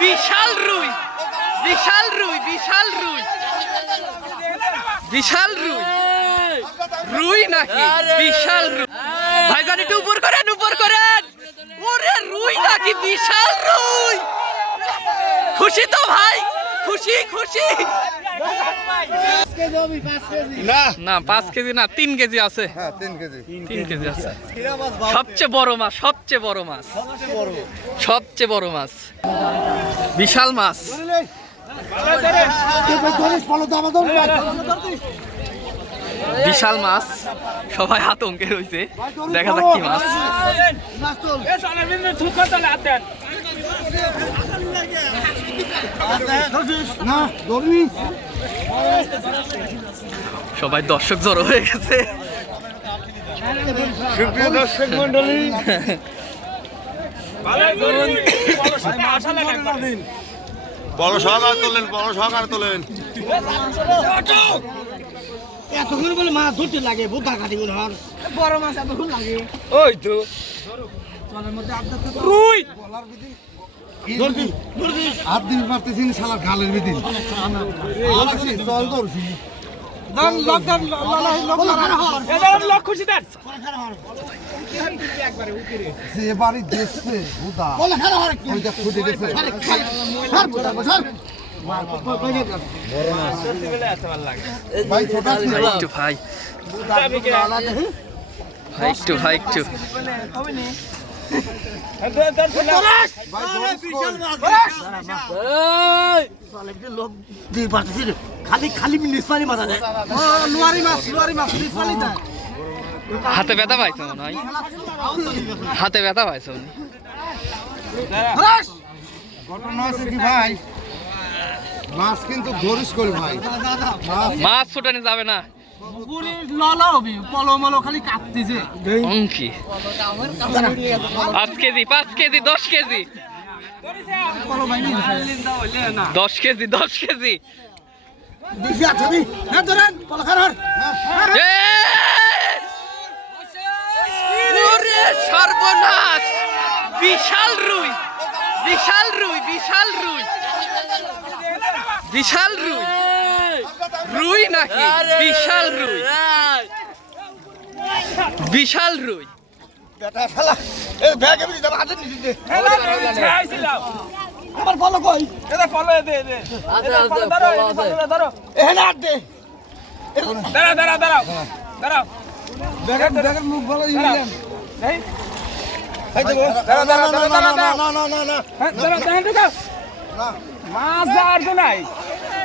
বিশাল রুই বিশাল রুই বিশাল রুই। বিশাল রুই। রুই নাকি? বিশাল রুই। ভাইজান, একটু উপর করেন উপর করেন। ওরে, রুই নাকি? বিশাল রুই। খুশি তো ভাই, খুশি খুশি। না। না পাঁচ কেজি না তিন কেজি আছে। হ্যাঁ তিন কেজি। আছে। সবচেয়ে বড় মাছ সবচেয়ে বড় মাছ। সবচেয়ে বড় মাছ। বিশাল মাছ। বিশাল মাছ। সবাই আতঙ্কে রয়েছে। দেখা যাক কি মাছ। না সবাই দর্শক জড়ো হয়ে গেছে। সুপ্রিয় দর্শক মন্ডলী বড় সহকার তোলেন বড় সহকার তোলেন এতক্ষণ বলে মাছ ধরতে লাগে বোধা কাটি মনে হয়। বড় মাছ এতক্ষণ লাগে। ওই তো। রুই! হাত দিন মারতেছি শালার গালের বিদিন চল ধরছি যে বাড়ি দেখছে বুদা ওইটা খুঁজে গেছে ভাই ছোট আছে ভাই একটু ভাই ভাই একটু ভাই একটু খালি খালি নিসপানি মাথা দেয় লোয়ারি মাছ লোয়ারি মাছ নিসপানি যায় হাতে ব্যথা পাইছে মনে হয়। হাতে ব্যথা পাইছে উনি ঘটনা আছে কি ভাই মাছ কিন্তু করি ভাই। মাছ মাছ ছোটানি যাবে না। পাঁচ কেজি পাঁচ কেজি দশ কেজি। দশ কেজি দশ হ্যাঁ সর্বনাশ! বিশাল রুই বিশাল রুই বিশাল রুই। বিশাল রুই। রুই নাকি বিশাল রুই বিশাল রুই আমার পলো কই এখানে আট দে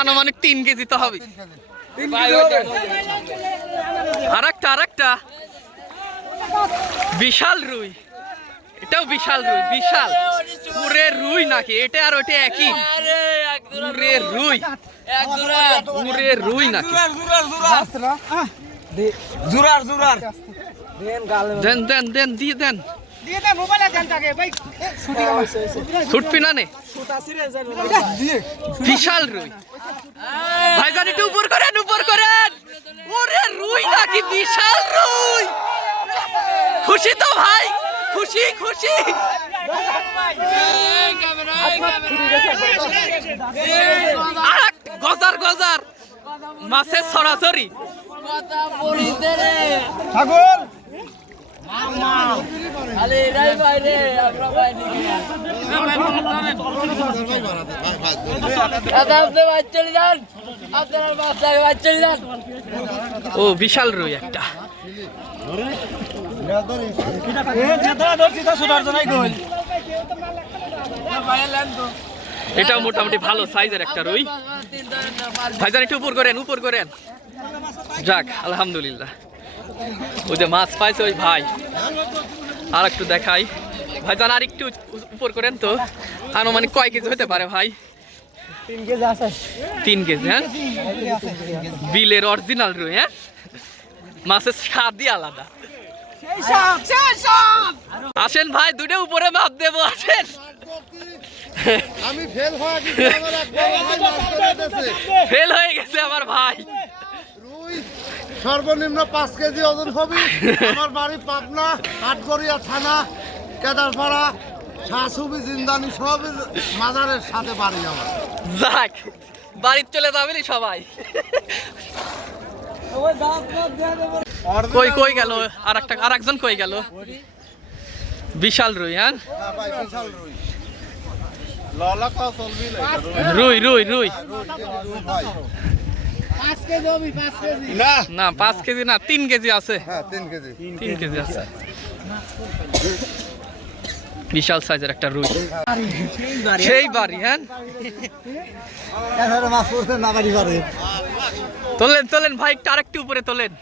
আনুমানিক তিন কেজি তো হবে আর একটা আর একটা বিশাল রুই। এটাও বিশাল রুই বিশাল। পুরে রুই নাকি? এটা আর ওটা একই। পুরে রুই। পুরে রুই নাকি? জুরার জুরার দেন দেন দেন দিয়ে দেন। ছুটপি না নে। বিশাল রুই। ভাইজান একটু উপর করেন উপর করেন। ওরে রুই নাকি বিশাল রুই। খুশি তো ভাই খুশি খুশি। গজার গজার। মাছের ছড়াছড়ি ঠাকুর ও, বিশাল রুই একটা। এটাও মোটামুটি ভালো সাইজের একটা রুই। ভাইজান, একটু উপর করেন উপর করেন। যাক, আলহামদুলিল্লাহ। ওই যে মাছ পাইছে ওই ভাই। আর একটু দেখাই ভাইজান আর একটু উপর করেন তো। আনুমানিক কয় কেজি হতে পারে ভাই? তিন কেজি আছে। তিন কেজি হ্যাঁ? বিলের অরিজিনাল রুই হ্যাঁ? মাছের স্বাদই আলাদা। আসেন ভাই দুটো উপরে মাপ দেবো আসেন। আমি ফেল ভাই হয়ে গেছে আমার ভাই। সর্বনিম্ন পাঁচ কেজি ওজন হবে। আমার বাড়ি পাবনা আটগড়িয়া থানা কেদারপাড়া। শাশুবি জিন্দানি সব মাজারের সাথে বাড়ি আমার। যাক বাড়ির চলে যাবেনি সবাই। কই কই গেল? আর একটা আর একজন কই গেল? বিশাল রুই হ্যাঁ? হ্যাঁ রুই। রুই। রুই না। পাঁচ কেজি না তিন কেজি আছে। হ্যাঁ তিন কেজি। তিন কেজি আছে। বিশাল সাইজের একটা রুই। সেই বাড়ি হ্যাঁ? তোলেন তোলেন ভাই একটু আরেকটু উপরে তোলেন।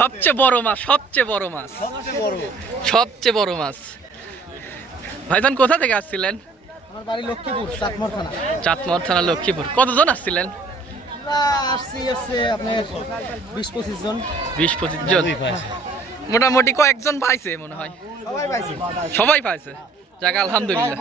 সবচেয়ে বড় মাছ সবচেয়ে বড় মাছ। সবচেয়ে বড় মাছ। ভাইজান কোথা থেকে আসছিলেন? আমার বাড়ি লক্ষ্মীপুর চাটমোর থানা। চাঁদমোহর থানা লক্ষ্মীপুর। কতজন আসছিলেন? আসছি আপনার বিশ পঁচিশ জন। বিশ পঁচিশ জন? মোটামুটি কয়েকজন পাইছে মনে হয়। সবাই পাইছে। সবাই পাইছে। যাক আলহামদুলিল্লাহ।